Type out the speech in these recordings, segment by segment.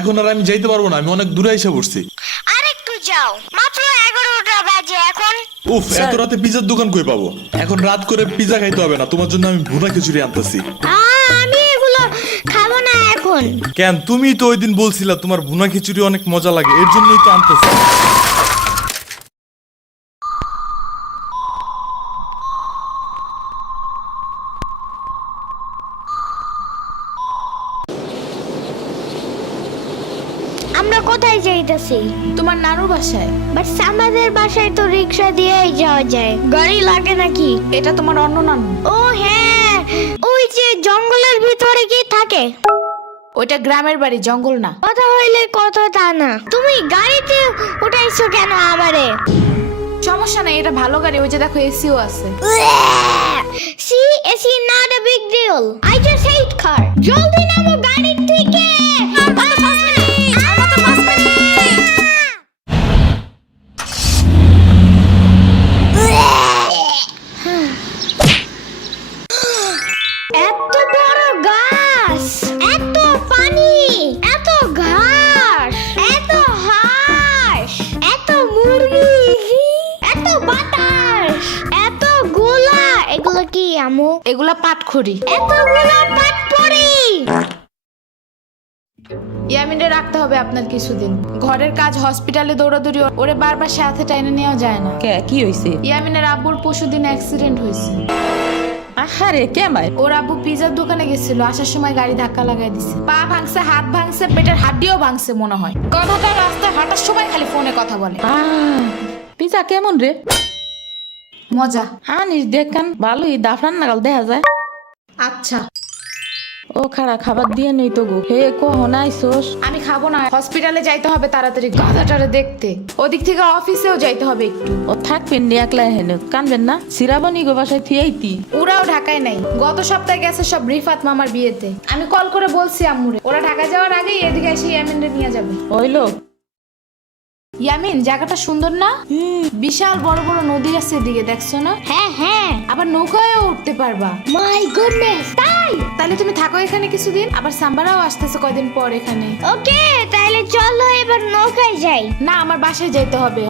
এখন আর আমি যাইতে পারবো না, আমি অনেক দূরে এসে পড়ছি। আরেকটু যাও, মাত্র 11টা বাজে এখন। উফ, এত রাতে পিজার দোকান কই পাবো? এখন রাত করে পিজা খাইতে হবে না, তোমার জন্য আমি ভুনা খিচুড়ি আনতেছি। আমি এগুলো খাবো না এখন। কেন? তুমি তো ওই দিন বলছিলা তোমার ভুনা খিচুড়ি অনেক মজা লাগে, এর জন্যই তো আনতেছি। আমরা কোথায় যাইতেছি? তোমার নানুর বাসায়। বাট আমাদের বাসায় তো রিক্সা দিয়েই যাওয়া যায়, গাড়ি লাগে নাকি? এটা তোমার অন্য নানু। ও হ্যাঁ, ওই যে জঙ্গলের ভিতরে কি থাকে? ওইটা গ্রামের বাড়ি, জঙ্গল না। কথা হইলে কথা তা না। তুমি গাড়িতে উঠাইছো কেন আমারে? সমস্যা নাই, এটা ভালো গাড়ি। ওই যে দেখো, এসিও আছে। See, it's not a big deal. I just hate car. জলদি নামো গাড়ি থেকে। এত বড় গাছ, এত পানি, এত ঘাস, এত হাঁস, এত মুরগি, এত বাতাস, এত গোলা। এগুলো কি আমু? এগুলা পাটখড়ি। এতগুলো পাটপড়ি। ইয়ামিনে রাখতে হবে আপনার কিছুদিন। ঘরের কাজ, হসপিটালে দৌড়াদৌড়ি, ওরে বারবার সাথে টাইনে নেওয়া যায় না। কি হইছে? ইয়ামিনের আব্বুর পরশুদিন অ্যাক্সিডেন্ট হয়েছে। আহারে কেমাই? ওর আব্বু পিজার দোকানে গেছিল, আসার সময় গাড়ি ধাক্কা লাগাই দিছে। পা ভাঙছে, হাত ভাঙছে, পেটের হাড্ডিও ভাঙছে মনে হয়। কথাটা রাস্তায় হাঁটার সময় খালি ফোনে কথা বলে। পিজা কেমন রে? মজা। আনিস দেখান, ভালোই দাফরান নাগাল দেখা যায়। আচ্ছা, ও খাড়া খাবার দিয়ে নেই তো গো। হে কখন আইসোস? আমি খাবো না। হসপিটালে যাইতে হবে তাড়াতাড়ি, গাধাটারে দেখতে। ওদিক থেকে অফিসেও যাইতে হবে একটু। ও থাকবেন নি একলাই হেন, কানবেন না? সিরাবনি গো বাসায় থিয়াইতি। ওরাও ঢাকায় নাই, গত সপ্তাহে গেছে সব রিফাত মামার বিয়েতে। আমি কল করে বলছি আম্মুরে, ওরা ঢাকা যাওয়ার আগেই এদিকে এসে ইয়ামিনরে নিয়ে যাবে। ওই লোক। ইয়ামিন, জায়গাটা সুন্দর না? বিশাল বড় বড় নদী আছে এদিকে, দেখছো না? হ্যাঁ হ্যাঁ। আবার নৌকায়ও উঠতে পারবা। মাই গুডনেস, তাই? তাহলে তুমি থাকো এখানে কিছুদিন, আবার সাম্বারাও আসতেছে কয়দিন পর এখানে। ওকে, তাইলে চলো এবার নৌকায় যাই। না, আমার বাসায় যাইতে হবে।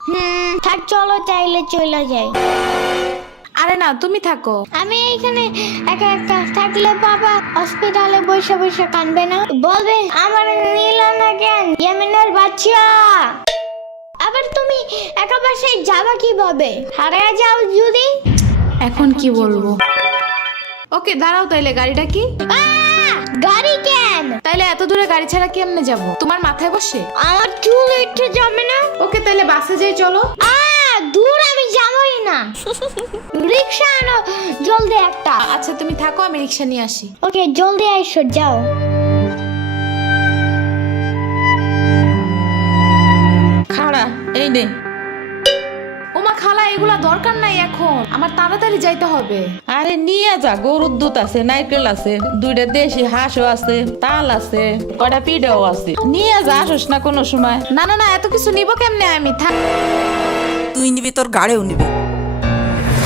থাক, চলো তাইলে চলে যাই। আরে না, তুমি থাকো। আমি এখানে একা একা থাকলে বাবা হসপিটালে বসে বসে কানবে না? বলবে আমার নিল না কেন ইয়ামিনের বাচ্চা। আবার তুমি একা বাসায় যাবা কিভাবে? হারিয়ে যাও যদি। এখন কি বলবো? ওকে দাঁড়াও, তাইলে গাড়িটা কি? গাড়ি কেন? তাইলে এত দূরে গাড়ি ছাড়া কেমনে যাব? তোমার মাথায় বসে? আমার চুল উঠে যাবে না? ওকে, তাইলে বাসে যাই, চলো। দূর আমি যাবই না। রিক্সা আনো জলদি একটা। আচ্ছা তুমি থাকো, আমি রিক্সা নিয়ে আসি। ওকে, জলদি আইসো, যাও। খাড়া এই নে। ওমা খালা, এগুলা দরকার নাই এখন, আমার তাড়াতাড়ি যাইতে হবে। আরে নিয়ে যা, গরুর দুধ আছে, নারকেল আছে, দুইটা দেশি হাঁসও আছে, তাল আছে, কয়টা পিঠাও আছে। নিয়ে যা, আসোস না কোনো সময়। না না না, এত কিছু নিব কেমনে আমি? থাক। তুই নিবি, তোর গাড়িও নিবি।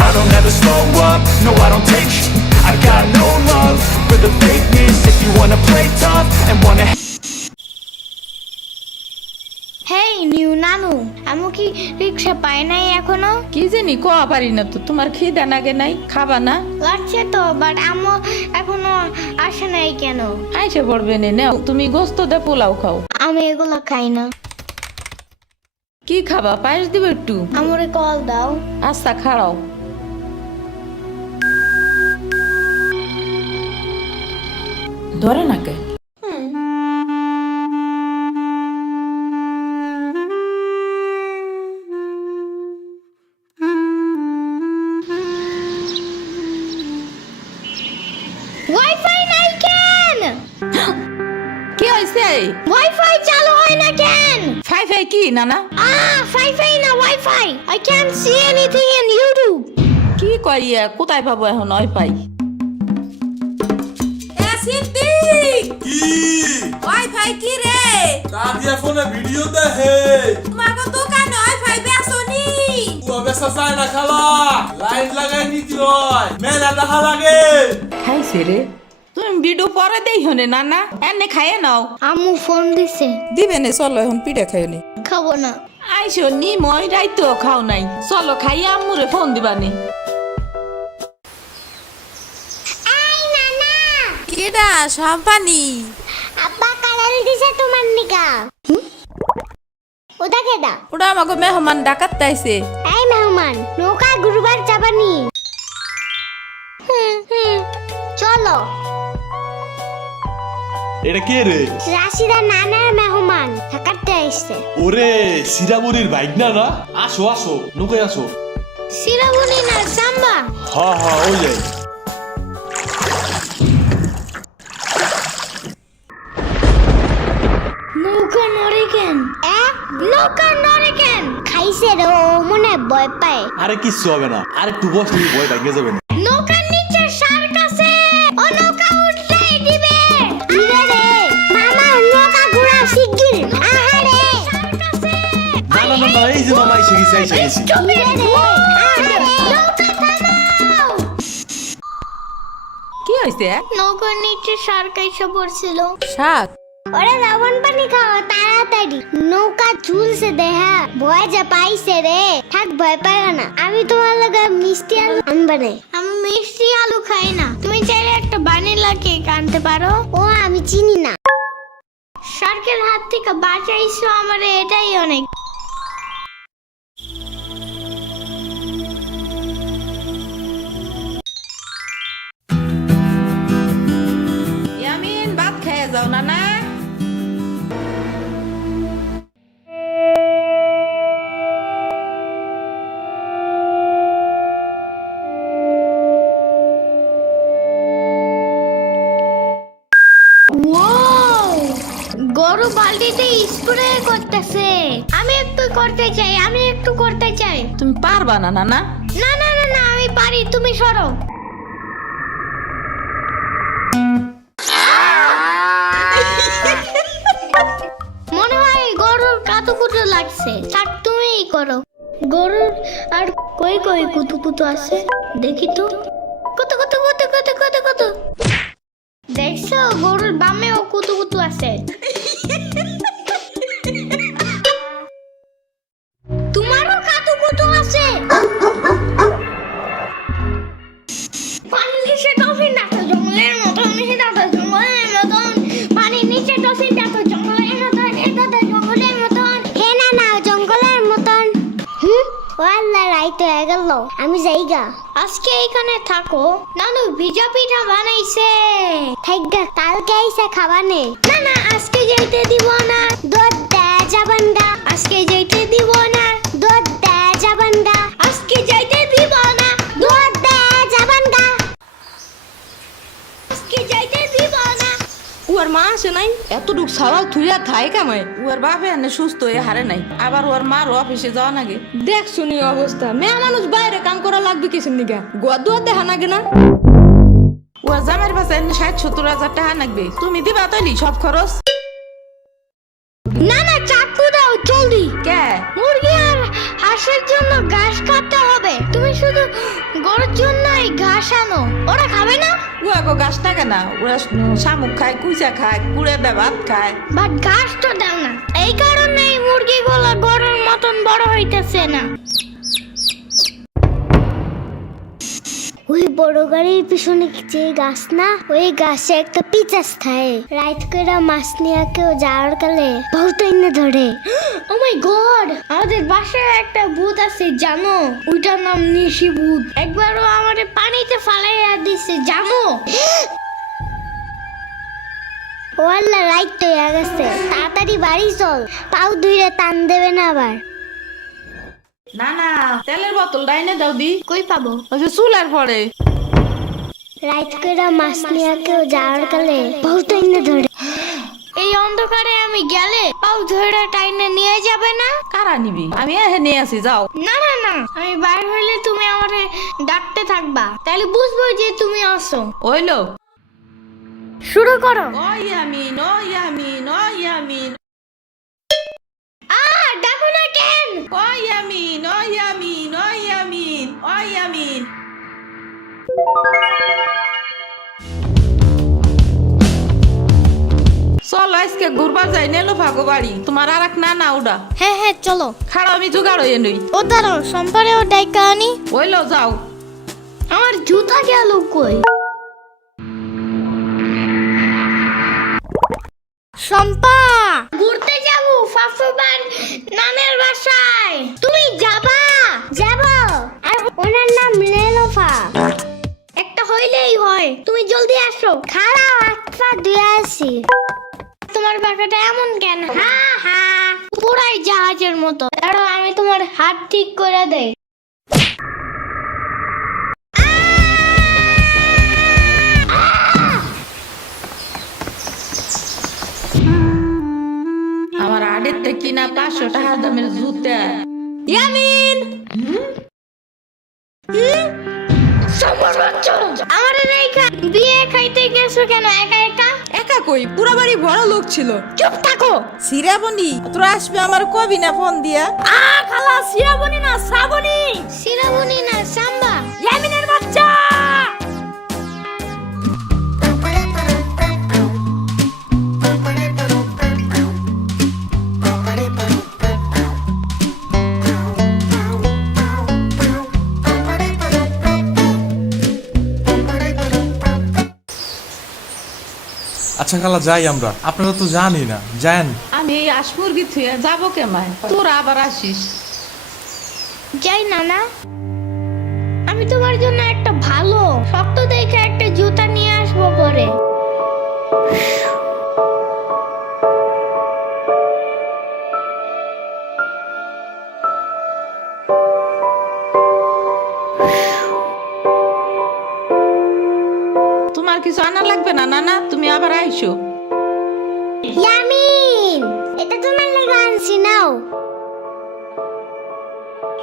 I don't ever slow up, no I don't take sh**. I got no love for the fakeness. If you wanna play tough and wanna hey new নানু, আমু কি রিক্সা পায় নাই এখনো? কি জানি কোয়া পারি না তো। তোমার খিদা নাগে নাই? খাবা না? লাগছে তো, বাট আমু এখনো আসে নাই কেন? আইসে পড়বে নে, নাও তুমি গোস্ত দে পোলাও খাও। আমি এগুলো খাই না। কি খাবা? পায়েস দিব একটু? আমুরে কল দাও। আচ্ছা খাড়াও। ধরে নাকে। ওয়াইফাই নাই কেন? কি হয়েছে? ওয়াইফাই চালু হয় না কেন? ফাই ফাই কি নানা? ফাইফাই না wifi. I can't see anything in YouTube. কি কইয়া কোথায় পাবো এখন ওয়াইফাই? কি ওয়াইফাই কি রে? দাদিয়া ফোনে ভিডিও দেখে। তোমাকে দোকানে ওয়াইফাই বেসনি? ও বেসা যায় না খালা, লাইন লাগাই নিতে হয়, মেলা দেখা লাগে। খাইছে রে। তুমি ভিডিও পরে দেই হনে নানা এনে খাইয়ে নাও। আম্মু ফোন দিছে। দিবে নে চলো এখন পিঠা খাই নি। খাবো না। আইসো নি মই রাইতো খাও নাই, চলো খাইয়া আম্মুরে ফোন দিবানি। এই নানা, কেডা সম্পানি? আব্বা কালার দিছে তোমার নিকা। ওটা কেডা? ওটা আমাকে মেহমান ডাকাত তাইছে। এই মেহমান, নৌকা গুরুবার চাপানি। চলো। এটা কে রে? রাশিদা নানার মেহমান থাকাতে আসছে। ওরে সিরাবুরির বাইক না না, আসো আসো নৌকায় আসো। সিরাবুনি না সাম্বা। হ্যাঁ ওই যাই। নৌকা নড়ে কেন? নৌকা নড়ে কেন? খাইছে রে, ও মনে হয় ভয় পায়। আরে কিচ্ছু হবে না, আরে একটু বসলে ভয় ভাঙে যাবে না। নৌকার নিচে শার্ক আছে, ও নৌকা উঠতেই দিবে। ইরে রে, মামা নৌকা ঘোরা শিগগির। আহারে, শার্ক আছে। না এই যে মামা এসে গেছি। ইরে রে, আহারে, নৌকা থামাও। কি হইছে? নৌকার নিচে শার্ক এসে পড়ছিল। শাক ওরে লবণ পানি খাও তাড়াতাড়ি, নৌকা ঝুলছে দেহা, ভয় যা পাইছে রে। থাক ভয় পাই না, আমি তোমার লগে মিষ্টি আলু আনবা না। আমি মিষ্টি আলু খাই না, তুমি চাইলে একটা ভ্যানিলা কেক আনতে পারো। ও আমি চিনি না। শার্কের হাত থেকে বাঁচাইছো আমারে, এটাই অনেক। ইয়ামিন ভাত খেয়ে যাও নানা। গরু বালতিতে স্প্রে করতেছে। আমি একটু করতে চাই। তুমি পারবা না নানা? না না না না, আমি পারি, তুমি সরো। মনে হয় গরুর কাতুকুতু লাগছে, থাক তুমিই করো। গরুর আর কই কই কুতুকুতু আছে দেখি তো। কত কত কত কত কত কত দেখছো, গরুর বামেও কুতুকুতু আছে। তোমারও কাতুকুতু আছে। পানির নিচে ডলফিন দেখো জঙ্গলের মতন, পানির নিচে ডলফিন দেখো জঙ্গলের মতন, জঙ্গলের মতন। হে না না, জঙ্গলের মতন। ওয়াল্লা রাইত হয়ে গেল, আমি যাইগা। আজকে এখানে থাকো। নানু ভিজা পিঠা বানাইছে, থাইগা কালকে আইসা খাবানে। না না, আজকে যাইতে দিব না, দুধ দেয়া যাবেন গা। আজকে যাইতে দিব না, দুধ দেয়া যাবেন গা। আজকে যাইতে দিব না, দুধ দেয়া যাবেন গা। আজকে যাইতে দিব না। ওর মা আসে নাই, এতটুক সওয়াল থুইয়া থাই কামাই। ওর বাপে এনে সুস্থ হয়ে হারে নাই, আবার ওর মার অফিসে যাওয়া নাগে। দেখ শুনি অবস্থা, মেয়ে মানুষ বাইরে কাম করা লাগবে কিছু নিগা, গোয়া দুয়া দেখা নাগে না। ওর জামের পাশে 60-70 হাজার টাকা লাগবে, তুমি দিবা তৈলি সব খরচ। না না, চাকু দাও জলদি। কে? মুরগি আর হাঁসের জন্য ঘাস কাটতে হবে। তুমি শুধু গরুর জন্যই ঘাস আনো, ওরা খাবে না। ওগো গাছ থাকে না, ওরা শামুক খায়, কুইচা খায়, কুড়ে দেয়, ভাত খায়। বাট ঘাস তো দাও না, এই কারণে মুরগিগুলো গরুর মতন বড় হইতেছে না। ওই বড় গাড়ির পিছনে যে গাছ না, ওই গাছে একটা পিচাস খায়। রাইত করে মাছ নিয়ে কেউ যাওয়ার কালে বহুত এনে ধরে। ও মাই গড, আমাদের বাসায় একটা ভূত আছে জানো, ওইটার নাম নিশি ভূত। একবারও আমাদের পানিতে ফালাইয়া দিছে জানো। ও আল্লাহ, রাইত তো হয়ে গেছে, তাড়াতাড়ি বাড়ি চল, পাও ধুইরে টান দেবে না আবার। না না, তেলের বোতল ডাইনে দাও দি। কই পাবো? ওই যে চুলার পরে। রাইত করে মাছ নিয়ে কেউ যাওয়ার কালে বহুত এনে ধরে। এই অন্ধকারে আমি গেলে পাও ধরে টাইনে নিয়ে যাবে না? কারা নিবি? আমি এহে নিয়ে আসি, যাও। না না না, আমি বাইর হইলে তুমি আমারে ডাকতে থাকবা, তাহলে বুঝবো যে তুমি আসো। ওইলো শুরু করো। ও ইয়ামিন, ও ইয়ামিন, ও ইয়ামিন, ডাকো না কেন? ও ইয়ামিন, ও ইয়ামিন, ও ইয়ামিন, ও ইয়ামিন। চলো আজকে ঘুরবা যাই নেলো ভাগো বাড়ি তোমার আর এক না ওডা হ্যাঁ হ্যাঁ চলো। খাড়া আমি জোগাড় হয়ে নই ও দাঁড়াও, সম্পারেও ডাইকা আনি। ওইলো যাও। আমার জুতা গেল কই? শম্পা, ঘুরতে যাবো ফাফুবার নানের বাসায়। তুমি যাবা? যাব। আর ওনার নাম লেলোফা। একটা হইলেই হয়, তুমি জলদি আসো। খারাপ আচ্ছা দিয়ে আসি। তোমার পাখাটা এমন কেন? হ্যাঁ হ্যাঁ, পুরাই জাহাজের মতো। দাঁড়াও, আমি তোমার হাত ঠিক করে দেই। আমার আড়ের থেকে কিনা 500 টাকা দামের জুতা। ইয়ামিন, আমার রেখা বিয়ে খাইতে গেছো কেন একা একা? একা কই, পুরা বাড়ি বড় লোক ছিল। চুপ থাকো। সিরাবনি তোরা আসবে আমার কবি না ফোন দিয়া? খালা সিরাবনি না শ্রাবণী, সিরাবনি না সাম্বা। ইয়ামিনের বাচ্চা। আচ্ছা খালা যাই আমরা, আপনারা তো জানি না, যান। আমি এই আসমুরগি থুয়ে যাবো কেমায়, তোরা আবার আসিস। যাই না না, আমি তোমার জন্য একটা ভালো শক্ত দেখে একটা জুতা নিয়ে আসবো পরে। তোমার কিছু আনা লাগবে না নানা, তুমি আবার আইসো। ইয়ামিন, এটা তোমার লাগা আনছি, নাও।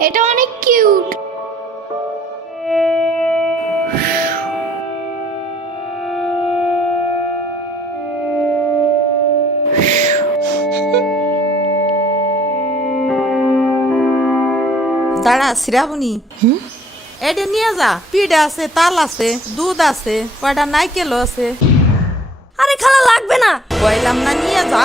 এটা অনেক কিউট। দাঁড়া সিরাবনি, এটা নিয়ে যা। পিঠা আছে, তাল আছে, দুধ আছে, কয়টা নাইকেলও আছে। আরে খালা লাগবে না। কইলাম না নিয়ে যা।